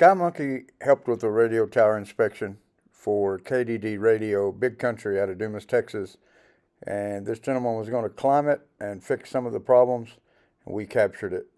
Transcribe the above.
Sky Monkey helped with a radio tower inspection for KDD Radio, Big Country out of Dumas, Texas. And this gentleman was going to climb it and fix some of the problems, and we captured it.